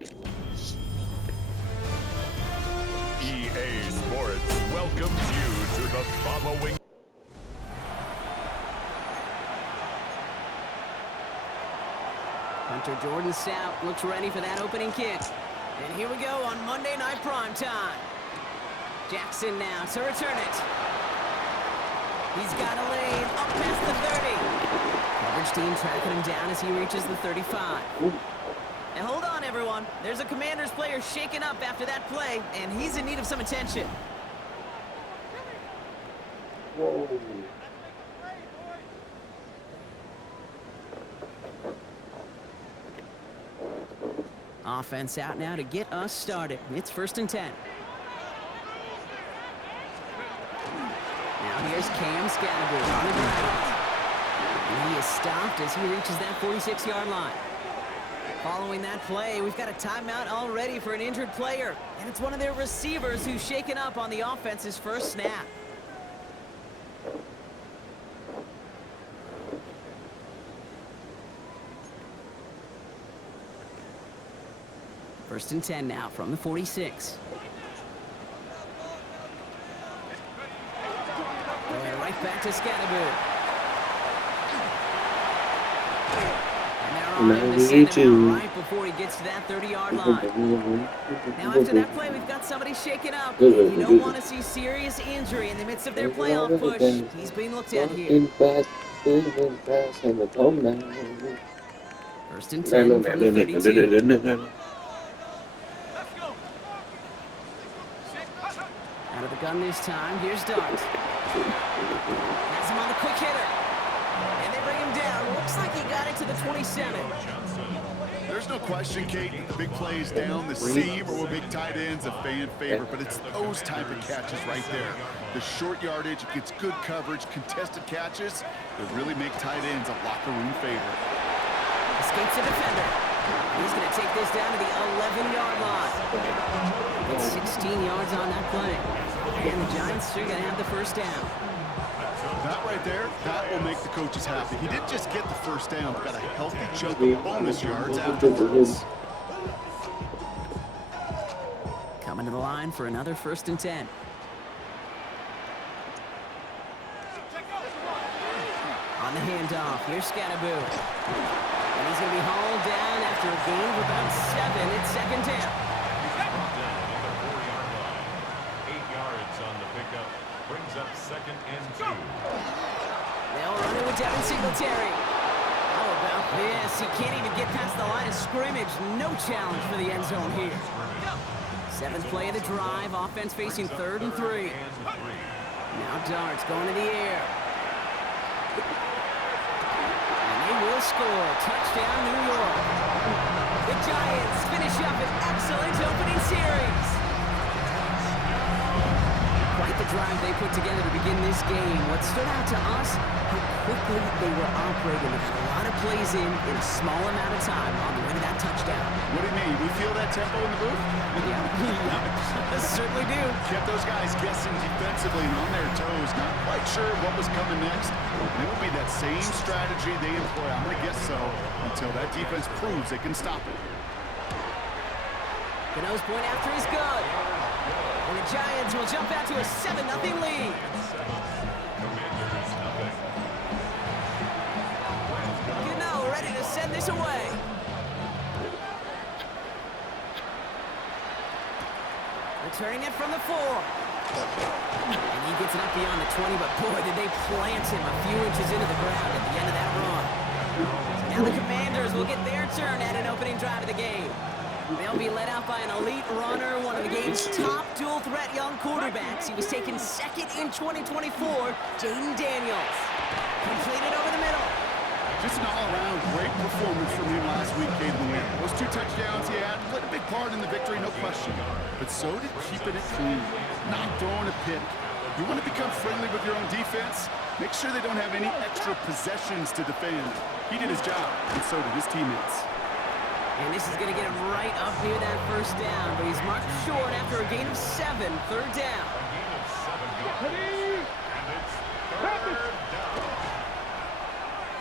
EA Sports welcomes you to the following. Hunter Jordan Stout looks ready for that opening kick. And here we go on Monday Night Prime Time. Jackson now to return it. He's got a lane up past the 30. Coverage team tracking him down as he reaches the 35. Now hold on, everyone. There's a Commanders player shaken up after that play, and he's in need of some attention. Whoa. Offense out now to get us started. It's 1st and 10. Now here's Cam Scattergood on the ground. And he is stopped as he reaches that 46-yard line. Following that play, we've got a timeout already for an injured player. And it's one of their receivers who's shaken up on the offense's first snap. First and 10 now from the 46. And right back to Scattergood. And they're on him to send him out right before he gets to that 30-yard line. Now after that play, we've got somebody shaken up. You don't want to see serious injury in the midst of their playoff push. He's being looked at here. First and 10 from the 32. Out of the gun this time, here's Dart. Has him on the quick hitter. And they bring him down. Looks like he got it to the 27. There's no question, Kate, the big plays down the seam or big tight ends a fan favorite, but it's those type of catches right there. The short yardage, gets good coverage, contested catches that really make tight ends a locker room favorite. Escapes the defender. He's going to take this down to the 11-yard line. It's 16 yards on that play. And the Giants are going to have the first down. That right there, that will make the coaches happy. He didn't just get the first down, but got a healthy chunk of bonus yards afterwards. Coming to the line for another 1st and 10. On the handoff, here's Scattergood. And he's going to be hauled down after a gain of about 7. It's 2nd down. 8 yards on the pickup. Brings up 2nd and 2. They'll run it with Devin Singletary. How about this? He can't even get past the line of scrimmage. No challenge for the end zone here. 7th play of the drive. Offense facing 3rd and 3. Now Dart's going to the air. They will score. Touchdown, New York. The Giants finish up an excellent opening series. Quite the drive they put together to begin this game. What stood out to us, how quickly they were operating. They got a lot of plays in a small amount of time on the way to that touchdown. What do you mean? We feel that tempo in the booth? Yeah, certainly do. Kept those guys guessing defensively and on their toes. Not quite sure what was coming next. It will be that same strategy they employ. I'm going to guess so until that defense proves they can stop it. Cano's point after is good. And the Giants will jump out to a 7-0 lead. Cano ready to send this away. Returning it from the 4. And he gets it up beyond the 20, but boy, did they plant him a few inches into the ground at the end of that run. So now the Commanders will get their turn at an opening drive of the game. They'll be led out by an elite runner, one of the game's top dual-threat young quarterbacks. He was taken 2nd in 2024, Jaden Daniels. Completed over the middle. Just an all-around great performance from him last week, Cade. Those 2 touchdowns he had played a big part in the victory, no question. But so did keeping it clean, not throwing a pick. You want to become friendly with your own defense? Make sure they don't have any extra possessions to defend. He did his job, and so did his teammates. And this is going to get him right up near that first down, but he's marked short after a gain of 7, 3rd down.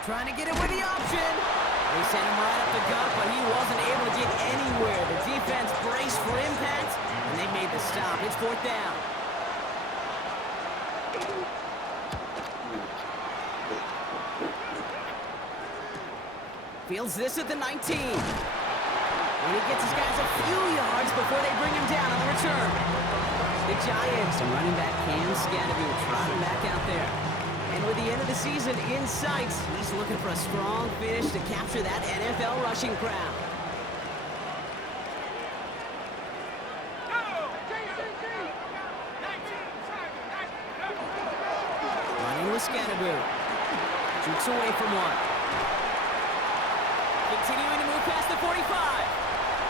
Trying to get it with the option. They sent him right up the gut, but he wasn't able to get anywhere. The fourth down. Fields this at the 19. And he gets his guys a few yards before they bring him down on the return. The Giants and running back Cam Scadaboo trotting back out there. And with the end of the season in sight, he's looking for a strong finish to capture that NFL rushing crown. Running with Scadaboo. Shoots away from one. Continuing to move past the 45.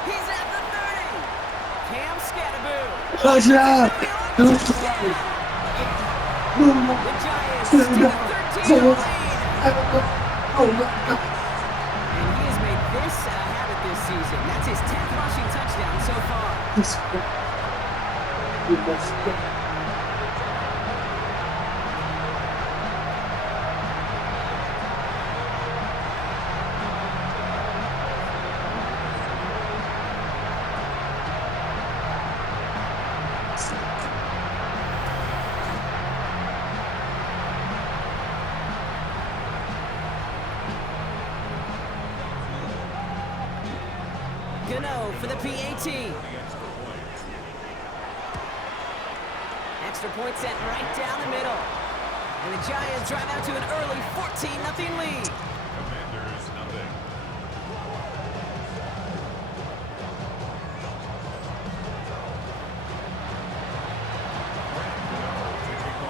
He's at the 30. Cam Scadaboo. The Giants take a 13-yard lead. And he has made this a habit this season. That's his 10th rushing touchdown so far. Gano for the PAT. Extra point set right down the middle. And the Giants drive out to an early 14-0 lead. Commanders, nothing.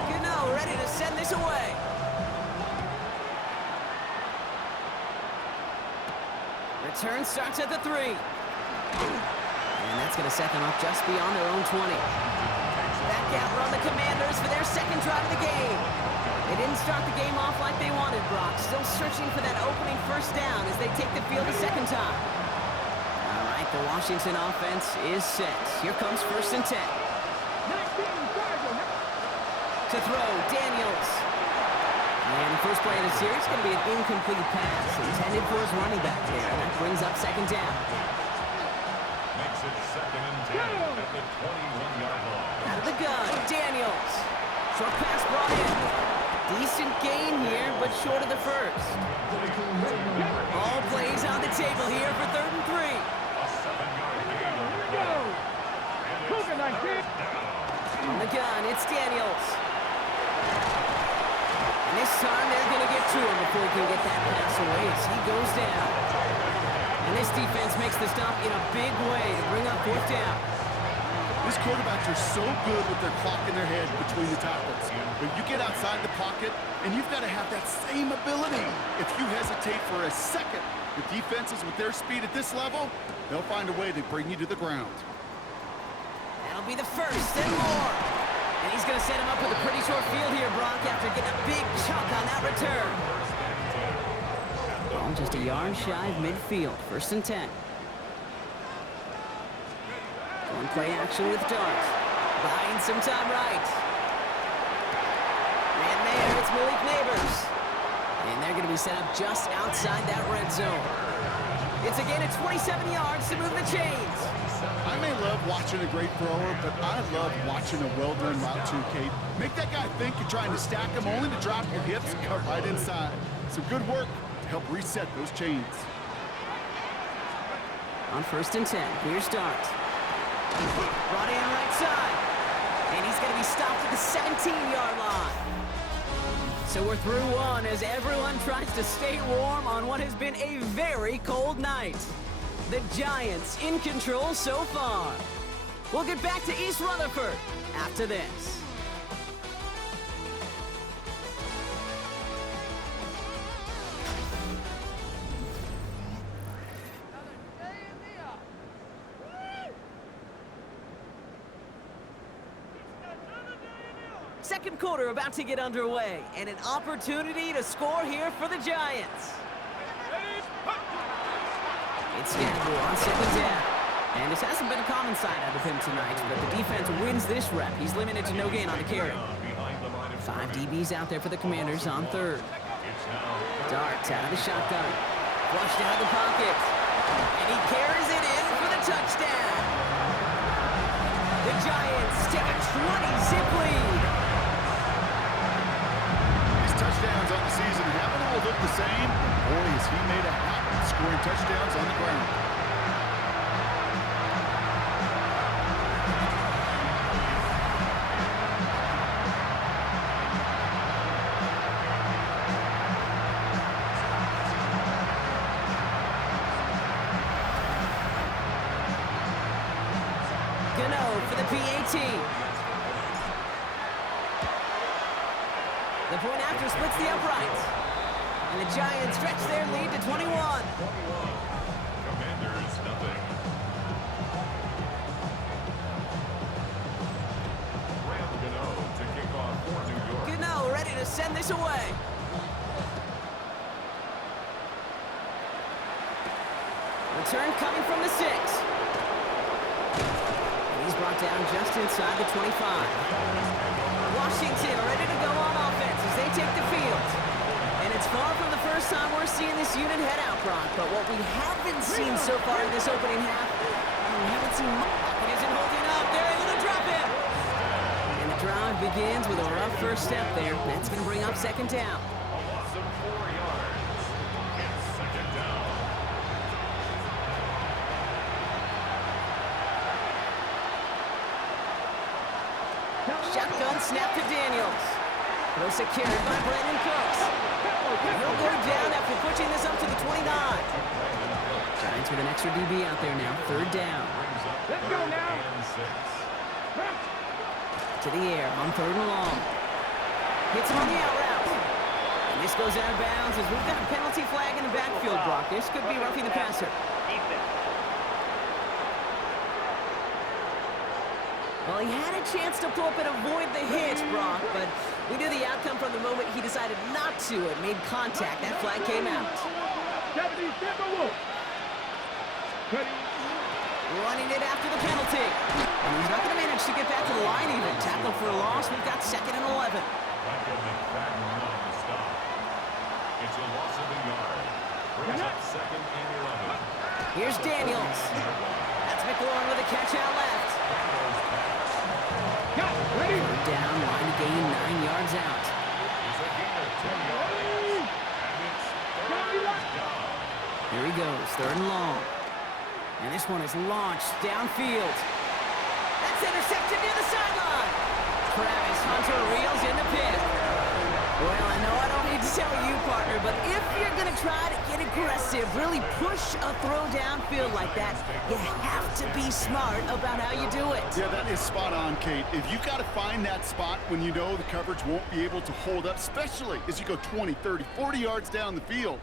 Gano ready to send this away. Return starts at the 3. And that's going to set them up just beyond their own 20. Back out run the Commanders for their second drive of the game. They didn't start the game off like they wanted, Brock. Still searching for that opening first down as they take the field a second time. All right, the Washington offense is set. Here comes 1st and 10. To throw, Daniels. And the first play of the series is going to be an incomplete pass intended for his running back there. That brings up second down. Makes it 2nd and 10 at the 21-yard line. Out of the gun, Daniels. Short pass brought in. Decent gain here, but short of the first. All plays on the table here for 3rd and 3. A 7-yard gain. On the gun, it's Daniels. And this time they're going to get to him before he can get that pass away as he goes down. And this defense makes the stop in a big way to bring up 4th down. These quarterbacks are so good with their clock in their head between the tackles. But you get outside the pocket, and you've got to have that same ability. If you hesitate for a second, the defenses with their speed at this level, they'll find a way to bring you to the ground. That'll be the first and more. And he's going to set him up with a pretty short field here, Brock, after getting a big chunk on that return. Ball just a yard shy of midfield. 1st and 10. One play action with Dart. Buying some time right. Man there, it's Malik Neighbors. And they're going to be set up just outside that red zone. It's again at 27 yards to move the chains. I may love watching a great thrower, but I love watching a well-done route too, Kate. Make that guy think you're trying to stack him only to drop your hips and cut right inside. Some good work to help reset those chains. On 1st and 10, here's Dart. Brought in right side. And he's going to be stopped at the 17-yard line. So we're through one as everyone tries to stay warm on what has been a very cold night. The Giants in control so far. We'll get back to East Rutherford after this. Second quarter about to get underway, and an opportunity to score here for the Giants. It's Scadaboo on 2nd down. And this hasn't been a common sight out of him tonight, but the defense wins this rep. He's limited to no gain on the carry. 5 DBs out there for the Commanders on 3rd. Darts out of the shotgun. Flushed out of the pocket. And he carries it in for the touchdown. The Giants take a 20-zip lead. These touchdowns on the season haven't all looked the same. Boy, has he made a habit of scoring touchdowns on the ground. For the PAT. The point after splits the uprights. And the Giants stretch their lead to 21. Commanders, nothing. Ram Gano to kick off for New York. Gano ready to send this away. Return coming from the 6. He's brought down just inside the 25. Washington ready to go on offense as they take the field. And it's far from the first time we're seeing this unit head out, Brock. But what we haven't seen so far in this opening half, we haven't seen much. It isn't holding up. They're able to drop it. And the drive begins with a rough first step there. That's going to bring up second down. A loss of 4 yards. It's second down. Shotgun snap to Daniels. Throw secured by Brandon Cooks. And he'll go down after pushing this up to the 29. Giants with an extra DB out there now. Third down. Let's go now. To the air on third and long. Hits him on the out route. And this goes out of bounds as we've got a penalty flag in the backfield, Brock. This could be roughing the passer. Well, he had a chance to pull up and avoid the hit, Brock, but we knew the outcome from the moment he decided not to and made contact. That flag came out. Running it after the penalty. And he's not going to manage to get back to the line even. Tackle for a loss. We've got second and 11. It's a loss of a yard. Brings up second and 11. Here's Daniels. That's McLaurin with a catch out left. Third down, line to gain 9 yards out. It's a gain of 10 yards. And it's third down. Here he goes, third and long. And this one is launched downfield. That's intercepted near the sideline. Travis Hunter reels in the pit. Well, I know I don't need to tell you, partner, but if you're going to try to get aggressive, really push a throw downfield like that, you have to be smart about how you do it. Yeah, that is spot on, Kate. If you've got to find that spot when you know the coverage won't be able to hold up, especially as you go 20, 30, 40 yards down the field.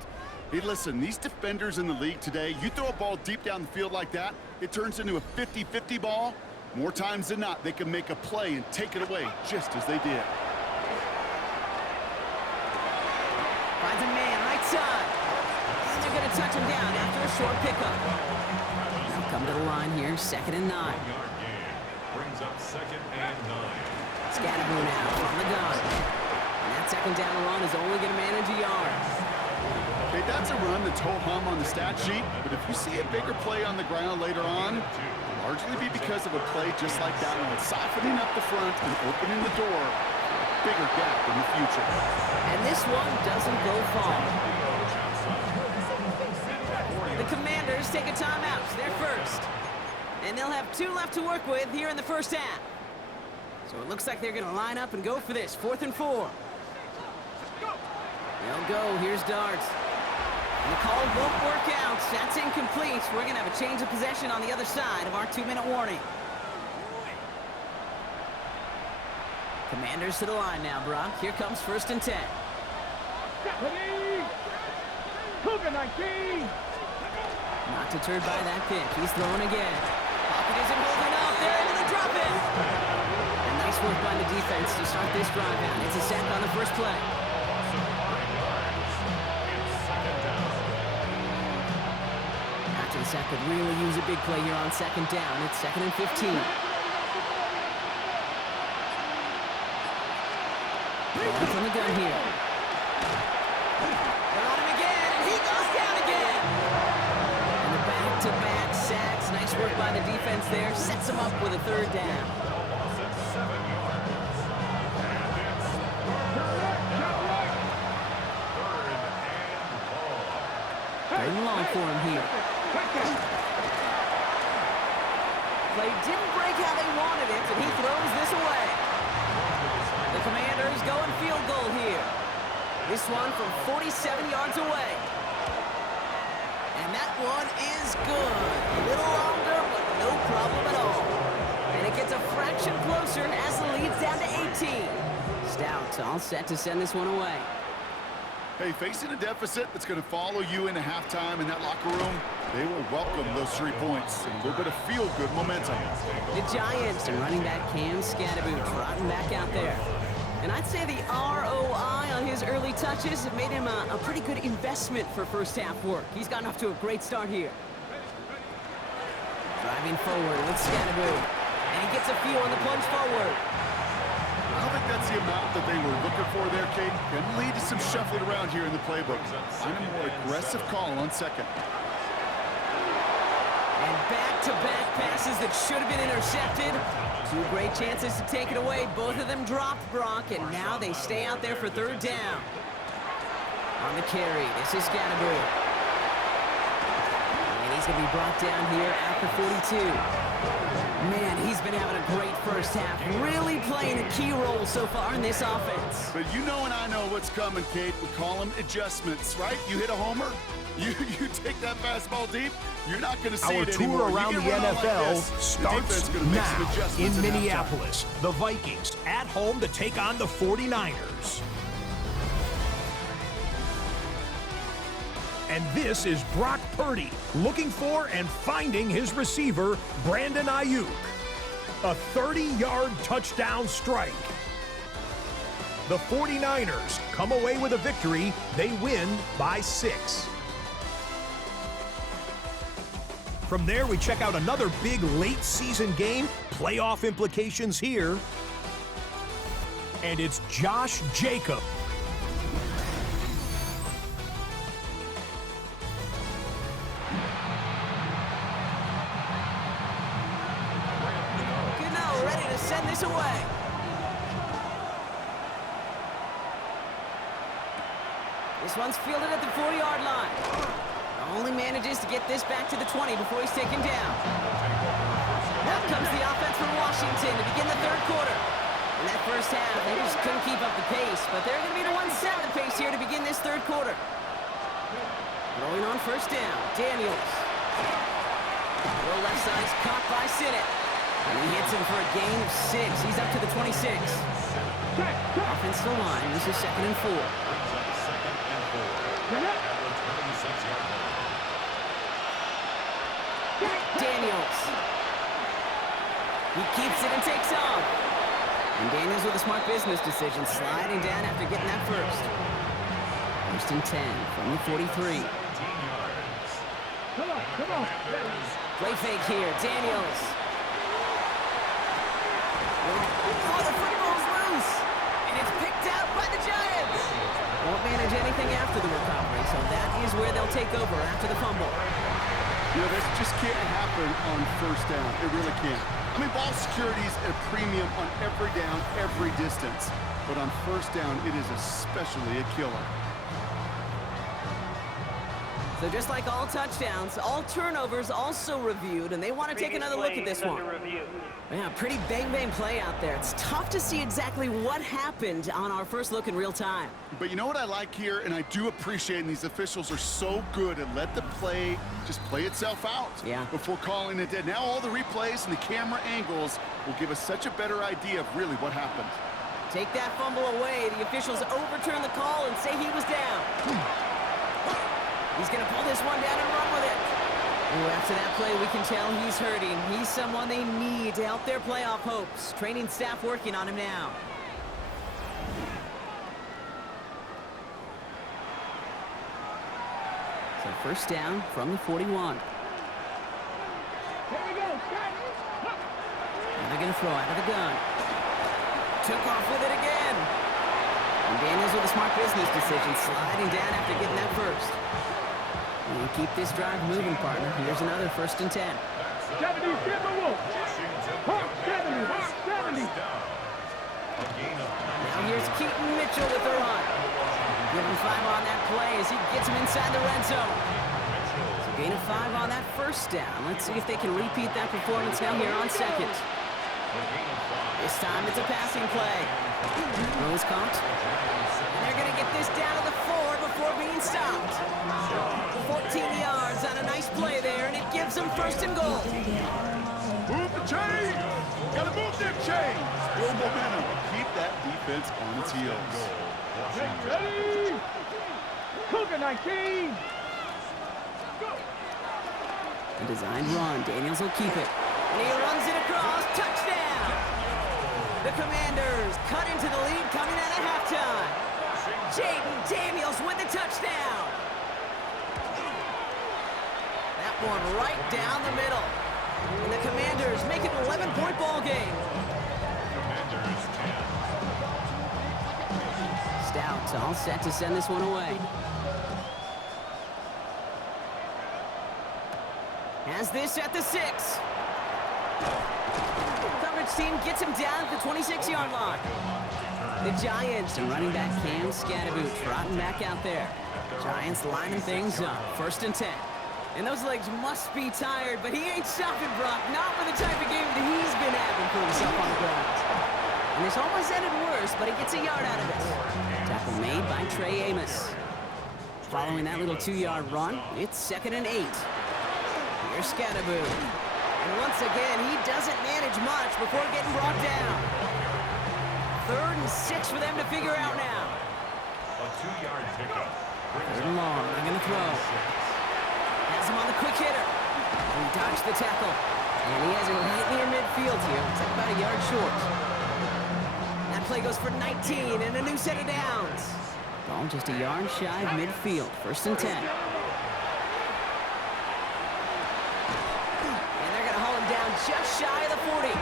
Hey, listen, these defenders in the league today, you throw a ball deep down the field like that, it turns into a 50-50 ball. More times than not, they can make a play and take it away just as they did. Finds a man right side. And they're going to touch him down after a short pickup. Now come to the line here, second and 9. 1 yard gain. Brings up second and 9. Scatterboon out from the gun. And that second down run is only going to manage a yard. Okay, that's a run that's ho-hum on the stat sheet, but if you see a bigger play on the ground later on, it'll largely be because of a play just like that one, softening up the front and opening the door for a bigger gap in the future. And this one doesn't go far. The Commanders take a timeout. They're first. And they'll have 2 left to work with here in the first half. So it looks like they're going to line up and go for this. 4th and 4. They'll go. Here's Darts. And the call won't work out. That's incomplete. We're going to have a change of possession on the other side of our 2-minute warning. Commanders to the line now, Brock. Here comes 1st and 10. Not deterred by that pitch. He's throwing again. Pocket isn't holding up. They're able to drop it. And nice work by the defense to start this drive out. It's a sack on the first play. After the sack could really use a big play here on second down. It's 2nd and 15. Going from the gun here. They're on him again, and he goes down again. And the back-to-back sacks. Nice work by the defense there. Sets him up with a 3rd down. calling for him here. Play didn't break how they wanted it, and he throws this away. The Commanders going field goal here. This one from 47 yards away. And that one is good. A little longer, but no problem at all. And it gets a fraction closer as the lead's down to 18. Stout all set to send this one away. Hey, facing a deficit that's going to follow you into halftime in that locker room, they will welcome those 3 points. A little bit of feel-good momentum. The Giants and running back Cam Scatterboot trotting back out there. And I'd say the ROI on his early touches have made him a pretty good investment for first half work. He's gotten off to a great start here. Driving forward with Scatterboot. And he gets a few on the plunge forward. I don't think that's the amount that they were looking for there, Kate. Can lead to some shuffling around here in the playbook. Find a more aggressive call on second. And back-to-back passes that should have been intercepted. 2 great chances to take it away. Both of them dropped, Brock, and now they stay out there for third down. On the carry, this is Scatterboot. And he's going to be brought down here at the 42. Man, he's been having a great first half, really playing a key role so far in this offense. But you know and I know what's coming, Kate. We call them adjustments, right? You hit a homer, you take that fastball deep, you're not going to see it anymore. Our tour around the NFL starts now in Minneapolis. Halftime. The Vikings at home to take on the 49ers. And this is Brock Purdy looking for and finding his receiver, Brandon Ayuk. A 30-yard touchdown strike. The 49ers come away with a victory. They win by 6. From there, we check out another big late-season game. Playoff implications here. And it's Josh Jacobs. Ready to send this away. This one's fielded at the 4-yard line. Only manages to get this back to the 20 before he's taken down. Now comes the offense from Washington to begin the third quarter. In that first half, they just couldn't keep up the pace, but they're going to be the ones setting the pace here to begin this third quarter. Rolling on first down, Daniels. Low left side's caught by Sinnott. And he hits him for a gain of 6. He's up to the 26. Offensive line, this is 2nd and 4. Daniels. He keeps it and takes off. And Daniels with a smart business decision, sliding down after getting that first. 1st and 10 from the 43. Come on. Play fake here, Daniels. Oh, the football's loose, and it's picked out by the Giants. Won't manage anything after the recovery, so that is where they'll take over after the fumble. You know, this just can't happen on first down. It really can't. I mean, ball security's a premium on every down, every distance. But on first down, it is especially a killer. So just like all touchdowns, all turnovers also reviewed, and they want to take another look at this one. Yeah, pretty bang-bang play out there. It's tough to see exactly what happened on our first look in real time. But you know what I like here, and I do appreciate, and these officials are so good at let the play just play itself out before calling it dead. Now all the replays and the camera angles will give us such a better idea of really what happened. Take that fumble away. The officials overturn the call and say he was down. He's going to pull this one down and run with it. Ooh, after that play, we can tell he's hurting. He's someone they need to help their playoff hopes. Training staff working on him now. So first down from the 41. Here we go. And they're going to throw out of the gun. Took off with it again. And Daniels with a smart business decision, sliding down after getting that first. And keep this drive moving, partner. Here's another 1st and 10. 70, get the wolf. Hawk 70. Now here's Keaton Mitchell with the run. Give him 5 on that play as he gets him inside the red zone. Gain of 5 on that first down. Let's see if they can repeat that performance now here on second. This time it's a passing play. Rose caught. And they're going to get this down to the 4 before being stopped. 14 yards on a nice play there, and it gives them first and goal. Move the chain! Gotta move them chains! Build momentum. Keep that defense on its heels. Ready? Cougar 19. A designed run. Daniels will keep it. And he runs it across. Touchdown! The Commanders cut into the lead coming out of halftime. Jaden Daniels with the touchdown. That one right down the middle. And the Commanders make it an 11-point ball game. Stout all set to send this one away. Has this at the 6. Coverage team gets him down at the 26-yard line. The Giants and running back Cam Scatterboot trotting back out there. Giants lining things up. First and 10. And those legs must be tired, but he ain't stopping, Brock. Not with the type of game that he's been having for himself on the ground. And this almost ended worse, but he gets a yard out of it. Tackle made by Trey Amos. Following that little 2-yard run, it's 2nd and 8. Here's Scatterboot. And once again, he doesn't manage much before getting brought down. 3rd and 6 for them to figure out now. A 2-yard pickup. 3rd and long, they're going to throw. Has him on the quick hitter. And he dodged the tackle. And he has it right near midfield here. It's like about a yard short. That play goes for 19 and a new set of downs. Ball just a yard shy of midfield. 1st and 10. And they're going to haul him down just shy of the 40.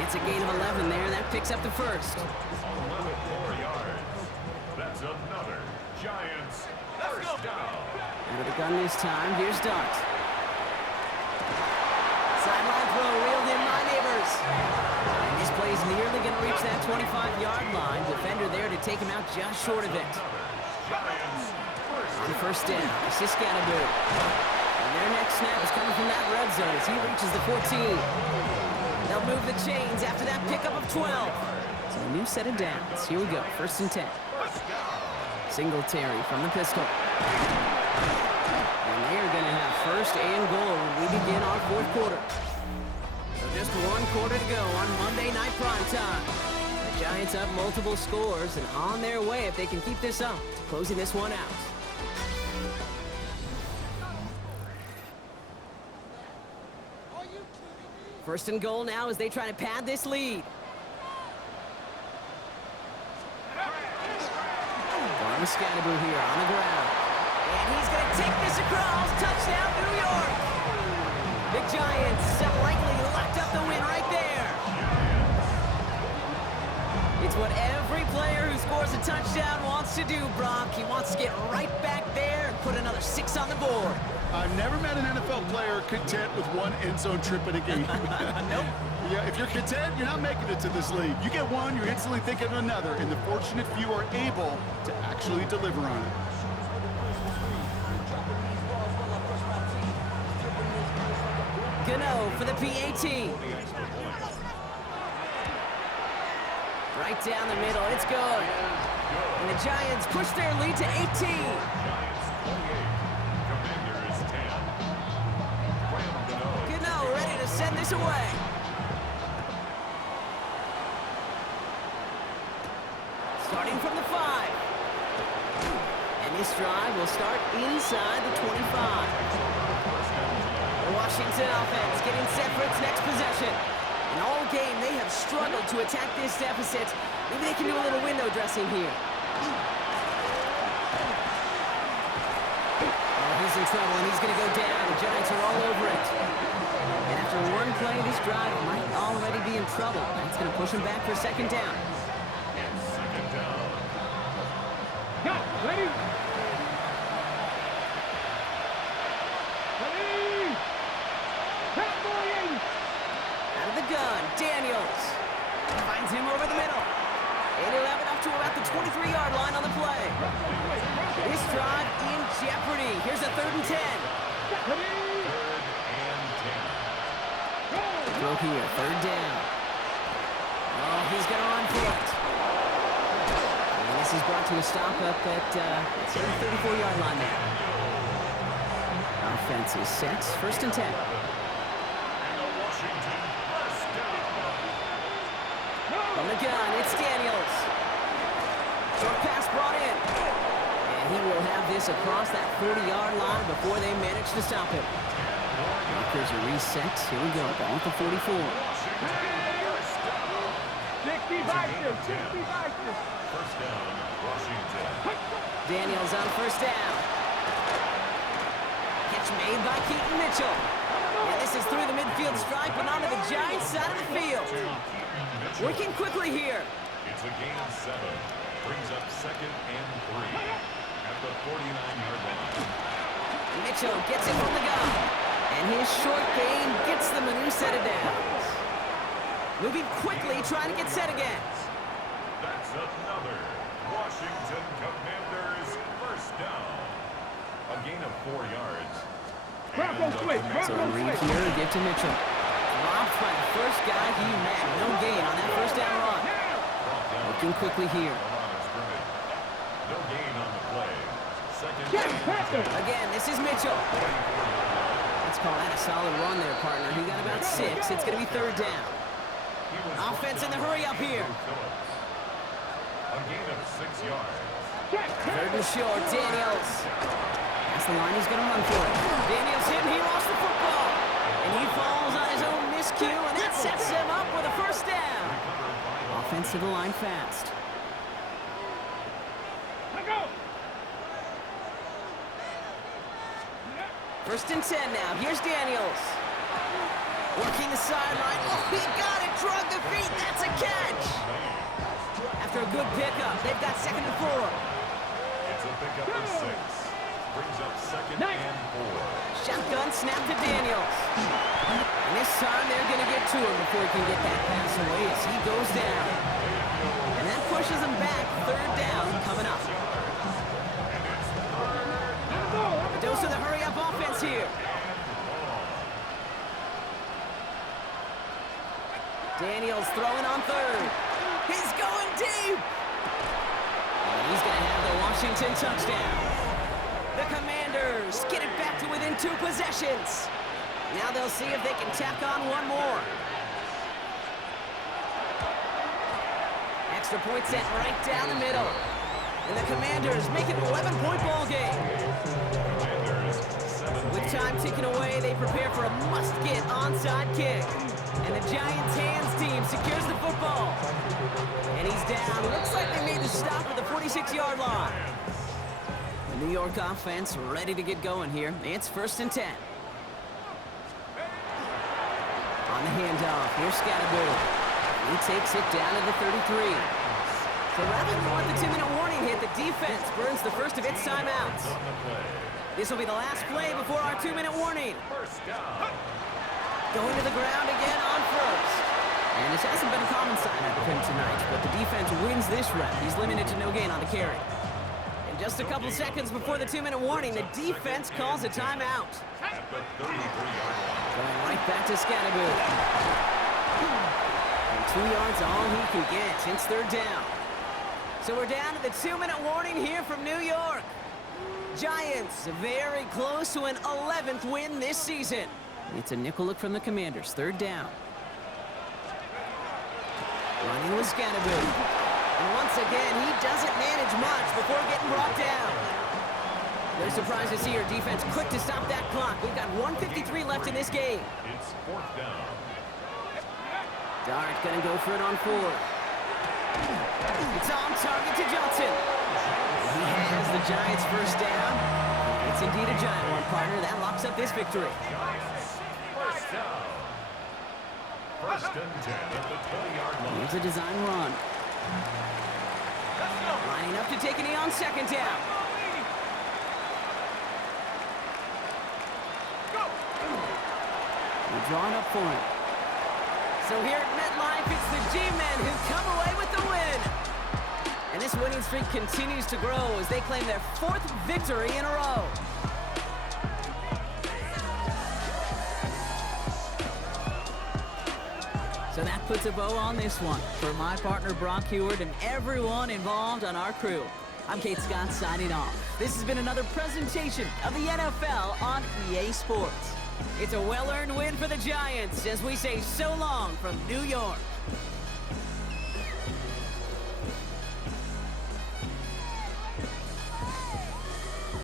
It's a gain of 11 there. That picks up the first. 4 yards. That's another Giants first down. Out of the gun this time. Here's Dart. Sideline throw reeled in my neighbors. And this play's nearly going to reach that 25-yard line. Defender there to take him out just short of it. On first down, it's Scatterboot. And their next snap is coming from that red zone as he reaches the 14. They'll move the chains after that pickup of 12. So a new set of downs. Here we go, 1st and 10. Singletary from the pistol. And they are going to have 1st and goal when we begin our 4th quarter. So just 1 quarter to go on Monday Night Primetime. The Giants up multiple scores and on their way, if they can keep this up, to closing this one out. First and goal now as they try to pad this lead. Barney Scatterboot here on the ground. And he's going to take this across. Touchdown, New York. The Giants have likely locked up the win right there. It's what every player who scores a touchdown wants to do, Brock. He wants to get right back there and put another 6 on the board. I've never met an NFL player content with 1 end zone trip in a game. Nope. Yeah, if you're content, you're not making it to this league. You get one, you're instantly thinking of another, and the fortunate few are able to actually deliver on it. Gano for the PAT. Right down the middle, it's good. And the Giants push their lead to 18. Gano ready to send this away. Starting from the 5. And this drive will start inside the 25. The Washington offense getting set for its next possession. And all game, they have struggled to attack this deficit. Maybe they can do a little window dressing here. Oh, he's in trouble, and he's going to go down. The Giants are all over it. And after one play, this drive might already be in trouble. That's going to push him back for 2nd down. Got ready. Ready. Cowboy 8. Out of the gun, Daniels. Finds him over the middle. And he'll have it up to about the 23-yard line on the play. This drive in jeopardy. Here's a 3rd and 10. Throw here, third down. Oh, he's going to run for it. And this is brought to a stop up at the 34-yard line now. Offense is set, first and 10. From the gun, it's Daniels. Short pass brought in. And he will have this across that 40-yard line before they manage to stop him. Blockers are reset. Here we go, ball at the 44. 65 First down, Washington. Daniels on first down. Catch made by Keaton Mitchell. And this is through the midfield stripe and onto the Giants side of the field. Working quickly here. It's a gain of 7. Brings up second and 3 at the 49-yard line. Mitchell gets it from the gun. And his short gain gets them a new set of downs. Moving quickly, trying to get set again. That's another Washington Commanders first down. A gain of 4 yards. So a read here, give to Mitchell. Dropped by the first guy he met. No gain on that first down run. Looking quickly here. No gain on the play. Second Again, this is Mitchell. Let's call that a solid run there, partner. He got about 6. It's going to be third down. Offense in the hurry up here. A gain of 6 yards. Third and short, Daniels. That's the line he's going to run for it. Daniels hit and he lost the football. And he falls on his own miscue, and that sets him up with a first down. Offense to the line fast. First and 10 now. Here's Daniels. Working the sideline. Oh, he got it. Drug the feet. That's a catch. After a good pickup, they've got second and 4. It's a pickup of 6. Brings up second and 4. Shotgun snap to Daniels. And this time they're going to get to him before he can get that pass away as he goes down. And that pushes him back. Third down coming up. A dose of the hurry-up offense here. Daniels throwing on third. He's going deep. And he's going to have the Washington touchdown. The Commanders get it back to within 2 possessions. Now they'll see if they can tack on one more. Extra point set right down the middle. And the Commanders make it an 11-point ball game. With time ticking away, they prepare for a must-get onside kick. And the Giants' hands team secures the football. And he's down. Looks like they made the stop at the 46-yard line. The New York offense ready to get going here. It's first and 10. On the handoff, here's Scattergood. He takes it down to the 33. So rather than let the 2-minute warning hit, the defense burns the first of its timeouts. This will be the last play before our 2-minute warning. Going to the ground again on first. And this hasn't been a common sign out of him tonight, but the defense wins this rep. He's limited to no gain on the carry. And just a couple seconds before the 2-minute warning, the defense calls a timeout. Going right back to Scattergood. And 2 yards all he can get. It's third down. So we're down to the 2-minute warning here from New York. Giants very close to an 11th win this season. It's a nickel look from the Commanders. Third down. Running with Scattergood. And once again, he doesn't manage much before getting brought down. No surprise to see your defense quick to stop that clock. We've got 1:53 left in this game. It's fourth down. Dart gonna go for it on 4. It's on target to Johnson. He has the Giants first down. It's indeed a giant one, partner. That locks up this victory. First down. First and 10 at the 20-yard line. Here's a design run. Lining up to take a knee on second down. We're drawing up for it. So here at MetLife, it's the G-Men who come away with the win. And this winning streak continues to grow as they claim their 4th victory in a row. puts a bow on this one. For my partner Brock Heward and everyone involved on our crew, I'm Kate Scott signing off. This has been another presentation of the NFL on EA Sports. It's a well-earned win for the Giants as we say so long from New York.